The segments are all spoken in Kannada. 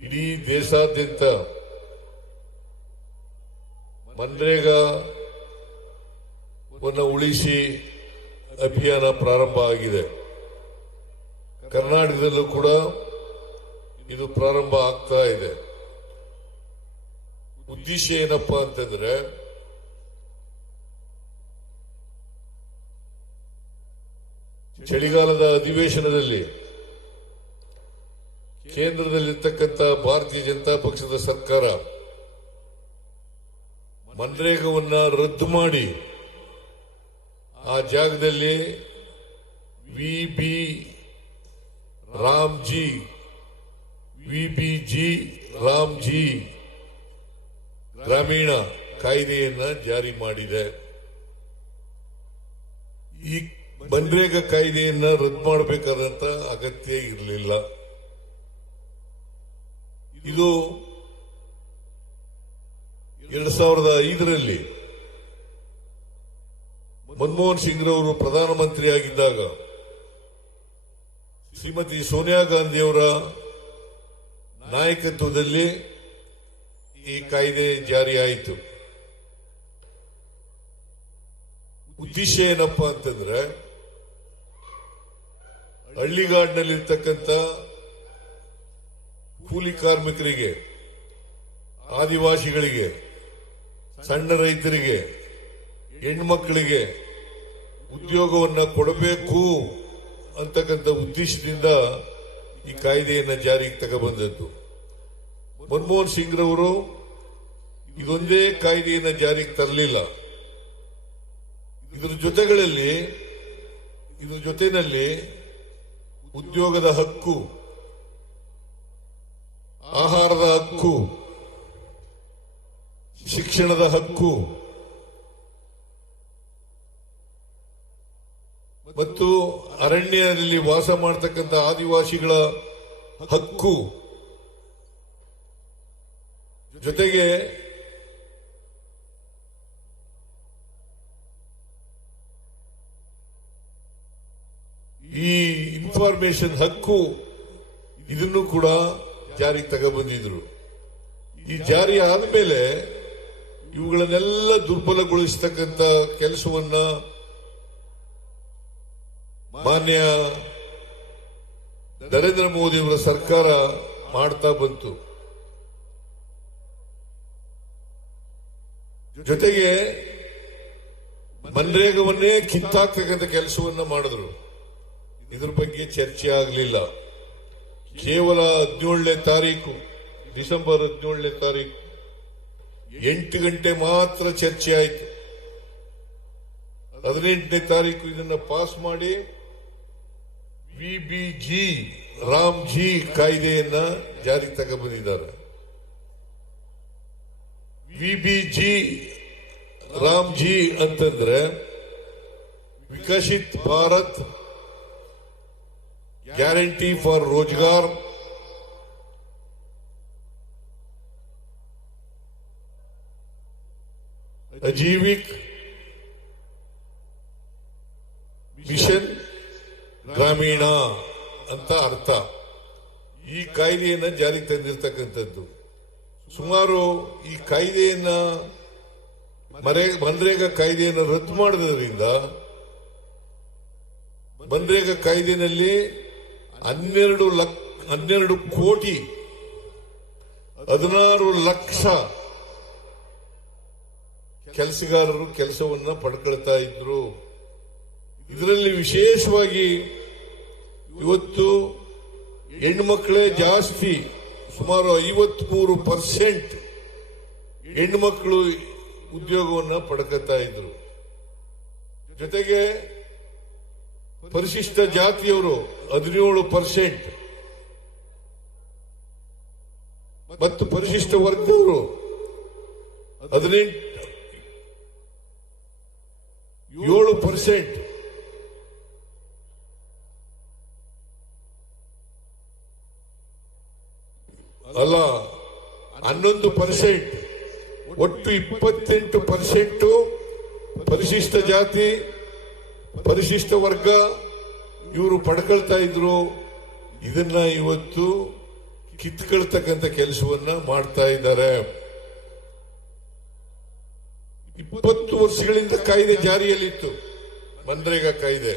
ಇಡೀ ದೇಶಾದ್ಯಂತ ಮನ್ರೇಗಾವನ್ನು ಉಳಿಸಿ ಅಭಿಯಾನ ಪ್ರಾರಂಭ ಆಗಿದೆ. ಕರ್ನಾಟಕದಲ್ಲೂ ಕೂಡ ಇದು ಪ್ರಾರಂಭ ಆಗ್ತಾ ಇದೆ. ಉದ್ದೇಶ ಏನಪ್ಪಾ ಅಂತಂದ್ರೆ ಚಳಿಗಾಲದ ಅಧಿವೇಶನದಲ್ಲಿ ಕೇಂದ್ರದಲ್ಲಿರ್ತಕ್ಕಂಥ ಭಾರತೀಯ ಜನತಾ ಪಕ್ಷದ ಸರ್ಕಾರ ಮನ್ರೇಗಾವನ್ನ ರದ್ದು ಮಾಡಿ ಆ ಜಾಗದಲ್ಲಿ ವಿಬಿಜಿ ರಾಮ್ಜಿ ಗ್ರಾಮೀಣ ಕಾಯ್ದೆಯನ್ನ ಜಾರಿ ಮಾಡಿದೆ. ಈ ಮನ್ರೇಗಾ ಕಾಯ್ದೆಯನ್ನ ರದ್ದು ಮಾಡಬೇಕಾದಂತ ಅಗತ್ಯ ಇರಲಿಲ್ಲ. ಇದು 2005ರಲ್ಲಿ ಮನಮೋಹನ್ ಸಿಂಗ್ ರವರು ಪ್ರಧಾನಮಂತ್ರಿಯಾಗಿದ್ದಾಗ ಶ್ರೀಮತಿ ಸೋನಿಯಾ ಗಾಂಧಿಯವರ ನಾಯಕತ್ವದಲ್ಲಿ ಈ ಕಾಯ್ದೆ ಜಾರಿಯಾಯಿತು. ಉದ್ದೇಶ ಏನಪ್ಪಾ ಅಂತಂದ್ರೆ ಹಳ್ಳಿಗಾಡಿನಲ್ಲಿರ್ತಕ್ಕಂಥ ಕೂಲಿ ಕಾರ್ಮಿಕರಿಗೆ, ಆದಿವಾಸಿಗಳಿಗೆ, ಸಣ್ಣ ರೈತರಿಗೆ, ಹೆಣ್ಮಕ್ಕಳಿಗೆ ಉದ್ಯೋಗವನ್ನ ಕೊಡಬೇಕು ಅಂತಕ್ಕಂಥ ಉದ್ದೇಶದಿಂದ ಈ ಕಾಯ್ದೆಯನ್ನ ಜಾರಿಗೆ ತಗೊಬಂದದ್ದು. ಮನಮೋಹನ್ ಸಿಂಗ್ ರವರು ಇದೊಂದೇ ಕಾಯ್ದೆಯನ್ನ ಜಾರಿಗೆ ತರಲಿಲ್ಲ. ಇದರ ಜೊತೆಯಲ್ಲಿ ಉದ್ಯೋಗದ ಹಕ್ಕು, ಆಹಾರದ ಹಕ್ಕು, ಶಿಕ್ಷಣದ ಹಕ್ಕು ಮತ್ತು ಅರಣ್ಯದಲ್ಲಿ ವಾಸ ಮಾಡತಕ್ಕಂಥ ಆದಿವಾಸಿಗಳ ಹಕ್ಕು, ಜೊತೆಗೆ ಈ ಇನ್ಫಾರ್ಮೇಶನ್ ಹಕ್ಕು ಇದನ್ನು ಕೂಡ ಜಾರಿಗೆ ತಗೊಬಂದಿದ್ರು. ಈ ಜಾರಿ ಆದಮೇಲೆ ಇವುಗಳನ್ನೆಲ್ಲ ದುರ್ಬಲಗೊಳಿಸತಕ್ಕಂಥ ಕೆಲಸವನ್ನ ಮಾನ್ಯ ನರೇಂದ್ರ ಮೋದಿ ಅವರ ಸರ್ಕಾರ ಮಾಡ್ತಾ ಬಂತು. ಜೊತೆಗೆ ಮನ್ರೇಗಾವನ್ನೇ ಕಿತ್ತಾಕ್ತಕ್ಕಂಥ ಕೆಲಸವನ್ನ ಮಾಡಿದ್ರು. ಇದ್ರ ಬಗ್ಗೆ ಚರ್ಚೆ ಆಗಲಿಲ್ಲ. ಕೇವಲ 17ನೇ ತಾರೀಕು, ಡಿಸೆಂಬರ್ 17ನೇ ತಾರೀಕು 8 ಗಂಟೆ ಮಾತ್ರ ಚರ್ಚೆ ಆಯಿತು. 18ನೇ ತಾರೀಕು ಇದನ್ನ ಪಾಸ್ ಮಾಡಿ ವಿಬಿಜಿ ರಾಮ್ಜಿ ಕಾಯ್ದೆಯನ್ನ ಜಾರಿಗೆ ತಗೊಬಂದಿದ್ದಾರೆ. ವಿಬಿಜಿ ರಾಮ್ಜಿ ಅಂತಂದ್ರೆ Viksit Bharat guarantee for Rozgar, Ajeevika mission Gramin ಅಂತ ಅರ್ಥ. ಈ ಕಾಯ್ದೆಯನ್ನ ಜಾರಿಗೆ ತಂದಿರತಕ್ಕಂಥದ್ದು. ಸುಮಾರು ಈ ಕಾಯ್ದೆಯನ್ನ ಮನ್ರೇಗಾ ಕಾಯ್ದೆಯನ್ನು ರದ್ದು ಮಾಡೋದ್ರಿಂದ ಮನ್ರೇಗಾ ಕಾಯ್ದೆನಲ್ಲಿ 12 ಕೋಟಿ 16 ಲಕ್ಷ ಕೆಲಸಗಾರರು ಕೆಲಸವನ್ನ ಪಡ್ಕೊಳ್ತಾ ಇದ್ರು. ಇದರಲ್ಲಿ ವಿಶೇಷವಾಗಿ ಇವತ್ತು ಹೆಣ್ಮಕ್ಳೇ ಜಾಸ್ತಿ, ಸುಮಾರು 53% ಹೆಣ್ಮಕ್ಳು ಉದ್ಯೋಗವನ್ನ ಪಡ್ಕೊತಾ ಇದ್ರು. ಜೊತೆಗೆ ಪರಿಶಿಷ್ಟ ಜಾತಿಯವರು 17% ಮತ್ತು ಪರಿಶಿಷ್ಟ ವರ್ಗದವರು 7%. ಅಲ್ಲ, 11%, ಒಟ್ಟು 28% ಪರಿಶಿಷ್ಟ ಜಾತಿ, ಪರಿಶಿಷ್ಟ ವರ್ಗ ಇವರು ಪಡ್ಕೊಳ್ತಾ ಇದ್ರು. ಇದನ್ನ ಇವತ್ತು ಕಿತ್ಕೊಳ್ತಕ್ಕಂಥ ಕೆಲಸವನ್ನ ಮಾಡ್ತಾ ಇದ್ದಾರೆ. 20 ವರ್ಷಗಳಿಂದ ಕಾಯ್ದೆ ಜಾರಿಯಲ್ಲಿತ್ತು, ಮನ್ರೇಗಾ ಕಾಯ್ದೆ.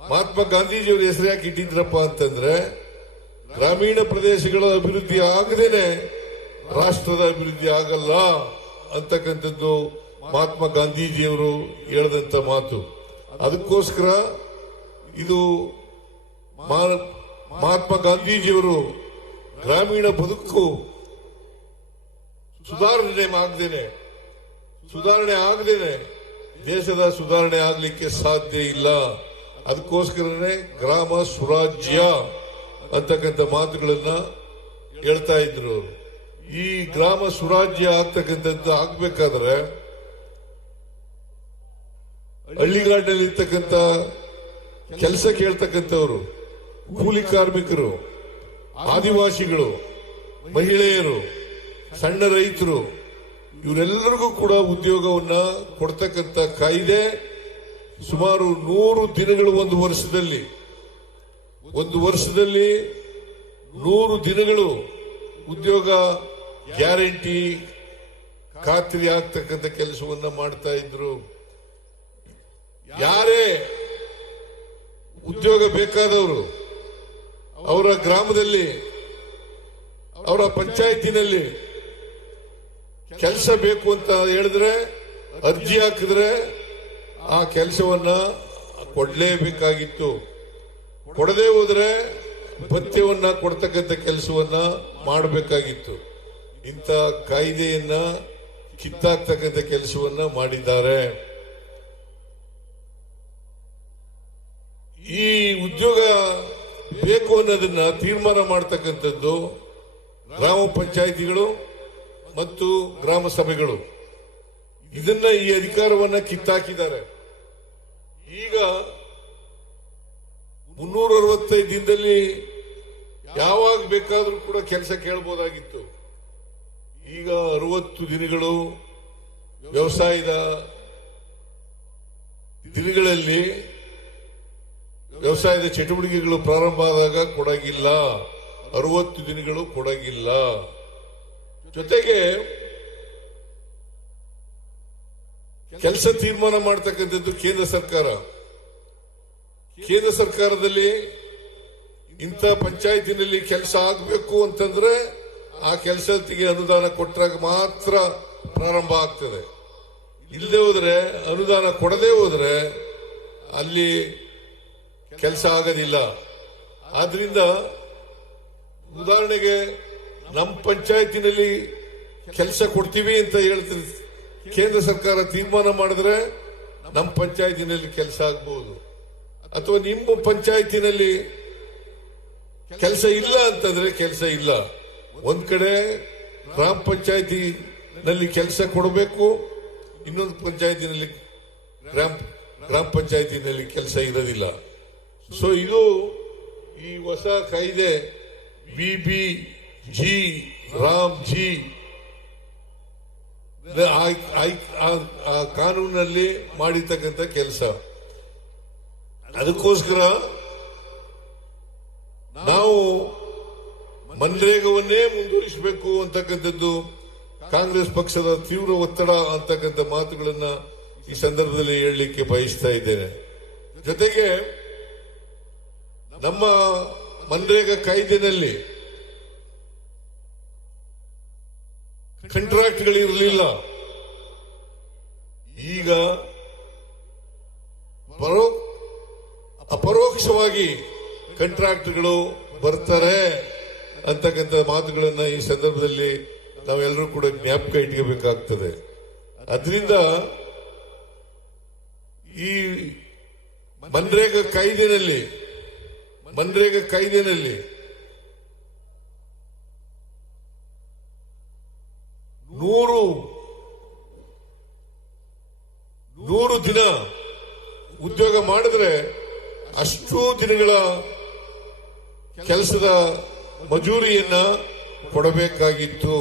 ಮಹಾತ್ಮ ಗಾಂಧೀಜಿಯವರು ಹೆಸರು ಯಾಕೆ ಇಟ್ಟಿದ್ರಪ್ಪ ಅಂತಂದ್ರೆ, ಗ್ರಾಮೀಣ ಪ್ರದೇಶಗಳ ಅಭಿವೃದ್ಧಿ ಆಗದೇನೆ ರಾಷ್ಟ್ರದ ಅಭಿವೃದ್ಧಿ ಆಗಲ್ಲ ಅಂತಕ್ಕಂಥದ್ದು ಮಹಾತ್ಮ ಗಾಂಧೀಜಿಯವರು ಹೇಳಿದಂತ ಮಾತು. ಅದಕ್ಕೋಸ್ಕರ ಇದು ಮಹಾತ್ಮ ಗಾಂಧೀಜಿಯವರು ಗ್ರಾಮೀಣ ಬದುಕು ಸುಧಾರಣೆ ಆಗದೇನೆ ದೇಶದ ಸುಧಾರಣೆ ಆಗ್ಲಿಕ್ಕೆ ಸಾಧ್ಯ ಇಲ್ಲ. ಅದಕ್ಕೋಸ್ಕರನೇ ಗ್ರಾಮ ಸ್ವರಾಜ್ಯ ಅಂತಕ್ಕಂಥ ಮಾತುಗಳನ್ನ ಹೇಳ್ತಾ ಇದ್ರು. ಈ ಗ್ರಾಮ ಸ್ವರಾಜ್ಯ ಆಗ್ತಕ್ಕಂಥದ್ದು ಆಗ್ಬೇಕಾದ್ರೆ ಹಳ್ಳಿಗಾಡಿನಲ್ಲಿ ಇರ್ತಕ್ಕಂಥ ಕೆಲಸ ಕೇಳ್ತಕ್ಕಂಥವ್ರು, ಕೂಲಿ ಕಾರ್ಮಿಕರು, ಆದಿವಾಸಿಗಳು, ಮಹಿಳೆಯರು, ಸಣ್ಣ ರೈತರು, ಇವರೆಲ್ಲರಿಗೂ ಕೂಡ ಉದ್ಯೋಗವನ್ನ ಕೊಡ್ತಕ್ಕಂಥ ಕಾಯ್ದೆ ಸುಮಾರು 100 ದಿನಗಳು ಒಂದು ವರ್ಷದಲ್ಲಿ 100 ದಿನಗಳು ಉದ್ಯೋಗ ಗ್ಯಾರಂಟಿ ಖಾತ್ರಿ ಆಗ್ತಕ್ಕಂಥ ಕೆಲಸವನ್ನ ಮಾಡ್ತಾ ಇದ್ರು. ಯಾರೇ ಉದ್ಯೋಗ ಬೇಕಾದವರು ಅವರ ಗ್ರಾಮದಲ್ಲಿ, ಅವರ ಪಂಚಾಯತಿನಲ್ಲಿ ಕೆಲಸ ಬೇಕು ಅಂತ ಹೇಳಿದ್ರೆ, ಅರ್ಜಿ ಹಾಕಿದ್ರೆ ಆ ಕೆಲಸವನ್ನ ಕೊಡ್ಲೇಬೇಕಾಗಿತ್ತು. ಕೊಡದೆ ಹೋದ್ರೆ ಭತ್ಯವನ್ನ ಕೊಡ್ತಕ್ಕಂಥ ಕೆಲಸವನ್ನ ಮಾಡಬೇಕಾಗಿತ್ತು. ಇಂಥ ಕಾಯ್ದೆಯನ್ನ ಕಿತ್ತಾಕ್ತಕ್ಕಂಥ ಕೆಲಸವನ್ನ ಮಾಡಿದ್ದಾರೆ. ಈ ಉದ್ಯೋಗ ಬೇಕು ಅನ್ನೋದನ್ನ ತೀರ್ಮಾನ ಮಾಡತಕ್ಕಂಥದ್ದು ಗ್ರಾಮ ಪಂಚಾಯಿತಿಗಳು ಮತ್ತು ಗ್ರಾಮ ಸಭೆಗಳು. ಇದನ್ನ ಈ ಅಧಿಕಾರವನ್ನ ಕಿತ್ತಾಕಿದ್ದಾರೆ. ಈಗ 365 ದಿನದಲ್ಲಿ ಯಾವಾಗ ಬೇಕಾದ್ರೂ ಕೂಡ ಕೆಲಸ ಕೇಳಬಹುದಾಗಿತ್ತು. ಈಗ 60 ದಿನಗಳು ವ್ಯವಸಾಯದ ದಿನಗಳಲ್ಲಿ ವ್ಯವಸಾಯದ ಚಟುವಟಿಕೆಗಳು ಪ್ರಾರಂಭ ಆದಾಗ ಕೊಡಗಿಲ್ಲ, 60 ದಿನಗಳು ಕೊಡಗಿಲ್ಲ. ಜೊತೆಗೆ ಕೆಲಸ ತೀರ್ಮಾನ ಮಾಡತಕ್ಕಂಥದ್ದು ಕೇಂದ್ರ ಸರ್ಕಾರ. ಕೇಂದ್ರ ಸರ್ಕಾರದಲ್ಲಿ ಇಂಥ ಪಂಚಾಯತಿನಲ್ಲಿ ಕೆಲಸ ಆಗಬೇಕು ಅಂತಂದ್ರೆ ಆ ಕೆಲಸಕ್ಕೆ ಅನುದಾನ ಕೊಟ್ಟಾಗ ಮಾತ್ರ ಪ್ರಾರಂಭ ಆಗ್ತದೆ. ಇಲ್ಲದೆ ಹೋದ್ರೆ, ಅನುದಾನ ಕೊಡದೆ ಹೋದ್ರೆ ಅಲ್ಲಿ ಕೆಲಸ ಆಗೋದಿಲ್ಲ. ಆದ್ರಿಂದ ಉದಾಹರಣೆಗೆ ನಮ್ಮ ಪಂಚಾಯತಿನಲ್ಲಿ ಕೆಲಸ ಕೊಡ್ತೀವಿ ಅಂತ ಹೇಳ್ತೀವಿ, ಕೇಂದ್ರ ಸರ್ಕಾರ ತೀರ್ಮಾನ ಮಾಡಿದ್ರೆ ನಮ್ಮ ಪಂಚಾಯತಿನಲ್ಲಿ ಕೆಲಸ ಆಗಬಹುದು. ಅಥವಾ ನಿಮ್ಮ ಪಂಚಾಯತಿನಲ್ಲಿ ಕೆಲಸ ಇಲ್ಲ ಅಂತಂದ್ರೆ ಕೆಲಸ ಇಲ್ಲ. ಒಂದ್ ಕಡೆ ಗ್ರಾಮ ಪಂಚಾಯತಿನಲ್ಲಿ ಕೆಲಸ ಕೊಡಬೇಕು, ಇನ್ನೊಂದು ಪಂಚಾಯತಿನಲ್ಲಿ ಗ್ರಾಮ ಪಂಚಾಯತಿನಲ್ಲಿ ಕೆಲಸ ಇರೋದಿಲ್ಲ. ಸೊ ಇದು ಈ ಹೊಸ ಕಾಯ್ದೆ BBG ರಾಮ್ಜಿ ಆ ಕಾನೂನಲ್ಲಿ ಮಾಡಿರ್ತಕ್ಕಂಥ ಕೆಲಸ. ಅದಕ್ಕೋಸ್ಕರ ನಾವು ಮನ್ರೇಗವನ್ನೇ ಮುಂದುವರಿಸಬೇಕು ಅಂತಕ್ಕಂಥದ್ದು ಕಾಂಗ್ರೆಸ್ ಪಕ್ಷದ ತೀವ್ರ ಒತ್ತಡ ಅಂತಕ್ಕಂಥ ಮಾತುಗಳನ್ನ ಈ ಸಂದರ್ಭದಲ್ಲಿ ಹೇಳಲಿಕ್ಕೆ ಬಯಸ್ತಾ ಇದ್ದೇನೆ. ಜೊತೆಗೆ ನಮ್ಮ ಮನ್ರೇಗಾ ಕಾಯ್ದೆನಲ್ಲಿ ಕಾಂಟ್ರಾಕ್ಟ್ಗಳಿರಲಿಲ್ಲ. ಈಗ ಅಪರೋಕ್ಷವಾಗಿ ಕಾಂಟ್ರಾಕ್ಟ್ಗಳು ಬರ್ತಾರೆ ಅಂತಕ್ಕಂಥ ಮಾತುಗಳನ್ನ ಈ ಸಂದರ್ಭದಲ್ಲಿ ನಾವೆಲ್ಲರೂ ಕೂಡ ಜ್ಞಾಪಕ ಇಟ್ಕೋಬೇಕಾಗ್ತದೆ. ಅದರಿಂದ ಈ ಮನ್ರೇಗಾ ಕಾಯ್ದೆನಲ್ಲಿ 100 ದಿನ ಉದ್ಯೋಗ ಮಾಡಿದ್ರೆ ಅಷ್ಟು ದಿನಗಳ ಕೆಲಸದ ಮಜೂರಿಯನ್ನ ಕೊಡಬೇಕಾಗಿತ್ತು.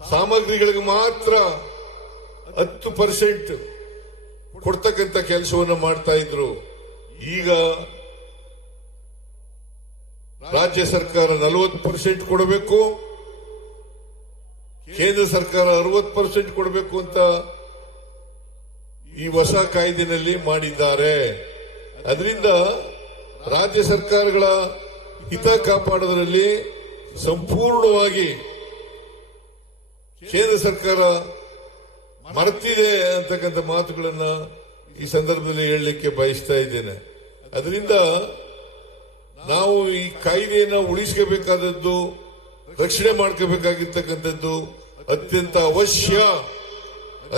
ಸಾಮಗ್ರಿಗಳಿಗೆ ಮಾತ್ರ 10% ಕೊಡ್ತಕ್ಕಂಥ ಕೆಲಸವನ್ನು ಮಾಡ್ತಾ ಇದ್ರು. ಈಗ ರಾಜ್ಯ ಸರ್ಕಾರ 40% ಕೊಡಬೇಕು, ಕೇಂದ್ರ ಸರ್ಕಾರ 60% ಕೊಡಬೇಕು ಅಂತ ಈ ಹೊಸ ಕಾಯ್ದೆನಲ್ಲಿ ಮಾಡಿದ್ದಾರೆ. ಅದರಿಂದ ರಾಜ್ಯ ಸರ್ಕಾರಗಳ ಹಿತ ಕಾಪಾಡೋದ್ರಲ್ಲಿ ಸಂಪೂರ್ಣವಾಗಿ ಕೇಂದ್ರ ಸರ್ಕಾರ ಮರೆತಿದೆ ಅಂತಕ್ಕಂಥ ಮಾತುಗಳನ್ನ ಈ ಸಂದರ್ಭದಲ್ಲಿ ಹೇಳಲಿಕ್ಕೆ ಬಯಸ್ತಾ ಇದ್ದೇನೆ. ಅದರಿಂದ ನಾವು ಈ ಕಾಯ್ದೆಯನ್ನು ಉಳಿಸಬೇಕಾದದ್ದು, ರಕ್ಷಣೆ ಮಾಡ್ಕೋಬೇಕಾಗಿರ್ತಕ್ಕಂಥದ್ದು ಅತ್ಯಂತ ಅವಶ್ಯ,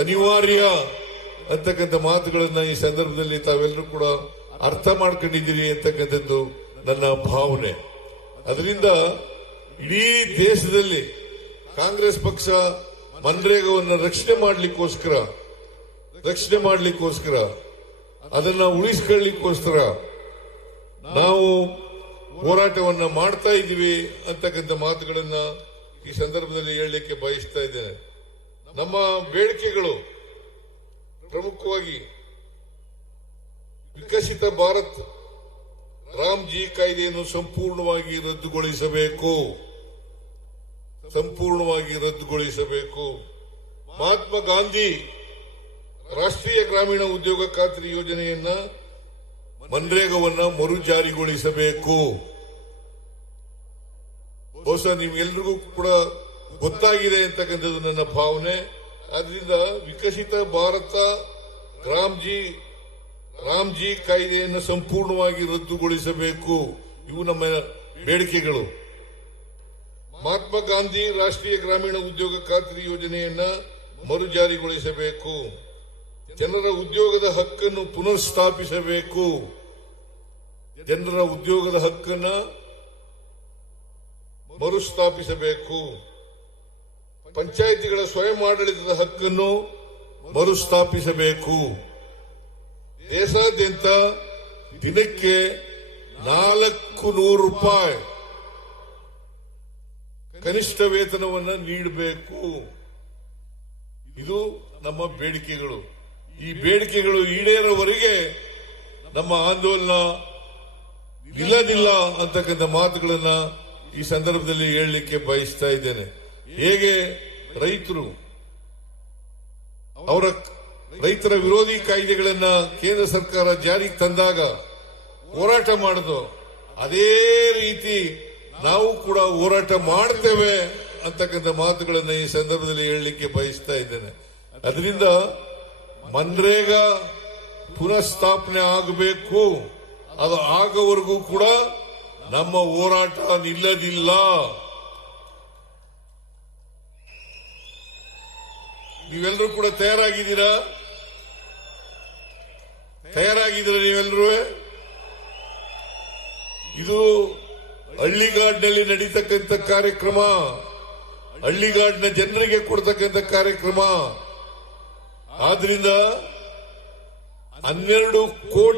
ಅನಿವಾರ್ಯ ಅಂತಕ್ಕಂಥ ಮಾತುಗಳನ್ನ ಈ ಸಂದರ್ಭದಲ್ಲಿ ತಾವೆಲ್ಲರೂ ಕೂಡ ಅರ್ಥ ಮಾಡ್ಕೊಂಡಿದ್ದೀರಿ ಅಂತಕ್ಕಂಥದ್ದು ನನ್ನ ಭಾವನೆ. ಅದರಿಂದ ಇಡೀ ದೇಶದಲ್ಲಿ ಕಾಂಗ್ರೆಸ್ ಪಕ್ಷ ಮನ್ರೇಗಾವನ್ನು ರಕ್ಷಣೆ ಮಾಡಲಿಕ್ಕೋಸ್ಕರ ಅದನ್ನ ಉಳಿಸಿಕೊಳ್ಳಲಿಕ್ಕೋಸ್ಕರ ನಾವು ಹೋರಾಟವನ್ನ ಮಾಡ್ತಾ ಇದ್ದೀವಿ ಅಂತಕ್ಕಂಥ ಮಾತುಗಳನ್ನ ಈ ಸಂದರ್ಭದಲ್ಲಿ ಹೇಳಲಿಕ್ಕೆ ಬಯಸ್ತಾ ಇದ್ದೇನೆ. ನಮ್ಮ ಬೇಡಿಕೆಗಳು ಪ್ರಮುಖವಾಗಿ ವಿಕಸಿತ ಭಾರತ್ ರಾಮ್ಜಿ ಕಾಯ್ದೆಯನ್ನು ಸಂಪೂರ್ಣವಾಗಿ ರದ್ದುಗೊಳಿಸಬೇಕು. ಮಹಾತ್ಮ ಗಾಂಧಿ ರಾಷ್ಟ್ರೀಯ ಗ್ರಾಮೀಣ ಉದ್ಯೋಗ ಖಾತ್ರಿ ಯೋಜನೆಯನ್ನ ಮನ್ರೇಗಾವನ್ನ ಮರುಜಾರಿಗೊಳಿಸಬೇಕು. ಬಹುಶಃ ನಿಮ್ಗೆಲ್ರಿಗೂ ಕೂಡ ಗೊತ್ತಾಗಿದೆ ಅಂತಕ್ಕಂಥದ್ದು ನನ್ನ ಭಾವನೆ. ಆದ್ರಿಂದ ವಿಕಸಿತ ಭಾರತ ರಾಮ್ಜಿ ಕಾಯ್ದೆಯನ್ನು ಸಂಪೂರ್ಣವಾಗಿ ರದ್ದುಗೊಳಿಸಬೇಕು. ಇವು ನಮ್ಮ ಬೇಡಿಕೆಗಳು. ಮಹಾತ್ಮ ಗಾಂಧಿ ರಾಷ್ಟ್ರೀಯ ಗ್ರಾಮೀಣ ಉದ್ಯೋಗ ಖಾತ್ರಿ ಯೋಜನೆಯನ್ನ ಮರುಜಾರಿಗೊಳಿಸಬೇಕು. ಜನರ ಉದ್ಯೋಗದ ಹಕ್ಕನ್ನು ಪುನರ್ಸ್ಥಾಪಿಸಬೇಕು. ಜನರ ಉದ್ಯೋಗದ ಹಕ್ಕನ್ನು ಮರುಸ್ಥಾಪಿಸಬೇಕು. ಪಂಚಾಯಿತಿಗಳ ಸ್ವಯಂ ಆಡಳಿತದ ಹಕ್ಕನ್ನು ಮರುಸ್ಥಾಪಿಸಬೇಕು. ದೇಶಾದ್ಯಂತ ದಿನಕ್ಕೆ 400 ರೂಪಾಯಿ ಕನಿಷ್ಠ ವೇತನವನ್ನು ನೀಡಬೇಕು. ಇದು ನಮ್ಮ ಬೇಡಿಕೆಗಳು. ಈ ಬೇಡಿಕೆಗಳು ಈಡೇರೋವರೆಗೆ ನಮ್ಮ ಆಂದೋಲನ ನಿಲ್ಲದಿಲ್ಲ ಅಂತಕ್ಕಂಥ ಮಾತುಗಳನ್ನ ಈ ಸಂದರ್ಭದಲ್ಲಿ ಹೇಳಲಿಕ್ಕೆ ಬಯಸ್ತಾ ಇದ್ದೇನೆ. ಹೇಗೆ ರೈತರ ವಿರೋಧಿ ಕಾಯ್ದೆಗಳನ್ನ ಕೇಂದ್ರ ಸರ್ಕಾರ ಜಾರಿಗೆ ತಂದಾಗ ಹೋರಾಟ ಮಾಡಿದ್ರು, ಅದೇ ರೀತಿ ನಾವು ಕೂಡ ಹೋರಾಟ ಮಾಡ್ತೇವೆ ಅಂತಕ್ಕಂಥ ಮಾತುಗಳನ್ನ ಈ ಸಂದರ್ಭದಲ್ಲಿ ಹೇಳಲಿಕ್ಕೆ ಬಯಸ್ತಾ ಇದ್ದೇನೆ. ಅದರಿಂದ ಮನ್ರೇಗಾ ಪುನಃಸ್ಥಾಪನೆ ಆಗಬೇಕು. ಅದು ಆಗೋವರೆಗೂ ಕೂಡ ನಮ್ಮ ಹೋರಾಟ ನಿಲ್ಲದಿಲ್ಲ. ನೀವೆಲ್ಲರೂ ಕೂಡ ತಯಾರಾಗಿದ್ದೀರಾ ನೀವೆಲ್ಲರೂ? ಇದು ಹಳ್ಳಿಗಾಡಿನಲ್ಲಿ ನಡೀತಕ್ಕಂಥ ಕಾರ್ಯಕ್ರಮ, ಹಳ್ಳಿಗಾಡಿನ ಜನರಿಗೆ ಕೊಡ್ತಕ್ಕಂಥ ಕಾರ್ಯಕ್ರಮ. ಆದ್ರಿಂದ 12 ಕೋಟಿ